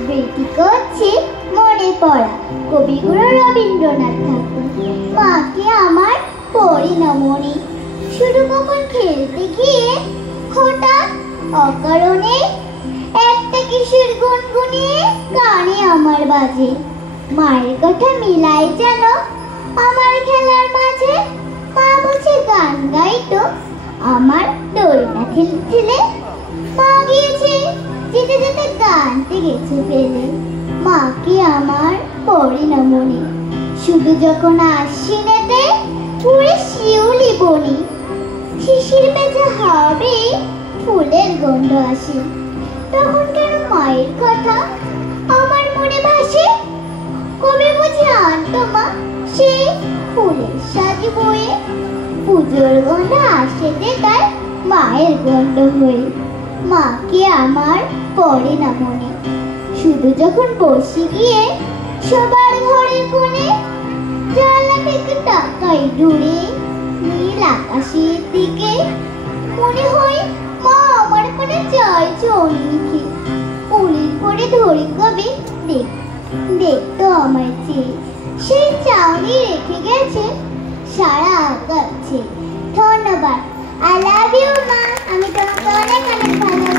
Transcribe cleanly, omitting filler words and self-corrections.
আবৃত্তি করছে মনে পড়া কবিগুরু রবীন্দ্রনাথ ঠাকুর। মাকে আমার পড়ি না মনে, শুধু কখন খেলতে গিয়ে হঠাৎ অকারণে একটা কিশোর গুনগুনিয়ে কানে আমার বাজে। মায়ের কথা মিলাই যেন আমার খেলার মাঝে। মা বলছে গান গাইতো, আমার দোলনা খেলছিলে। মা গিয়েছে যেতে যেতে গানতে গেছে ফেলে। মাকে আমার পড়ে না মনে, শুধু যখন আশ্বিনেতে পুরে শিউলি বনি। শিশির ভেজা হবে ফুলের গন্ধ আসে, তখন কেন মায়ের কথা আমার মনে ভাসে। কবে বুঝে আনতো মা সে ফুলের সাজি বয়ে, পুজোর গন্ধ আসে যে তাই মায়ের গন্ধ হয়ে। মাকে আমার পড়ে না মনে, শুধু যখন বসে গিয়ে সবার ঘরের কোণে জানলা থেকে তাকাই দূরে নীল আকাশের দিকে। মনে হয় মা আমার মনে চাইছে অনেকে, পুলির করে ধরে কবে দেখতো আমায় চেয়ে। সেই চাউনি রেখে গেছে সারা আকাশে। ধন্যবাদ। আই লাভ ইউ মা, আমি তোমাকে অনেক অনেক ভালো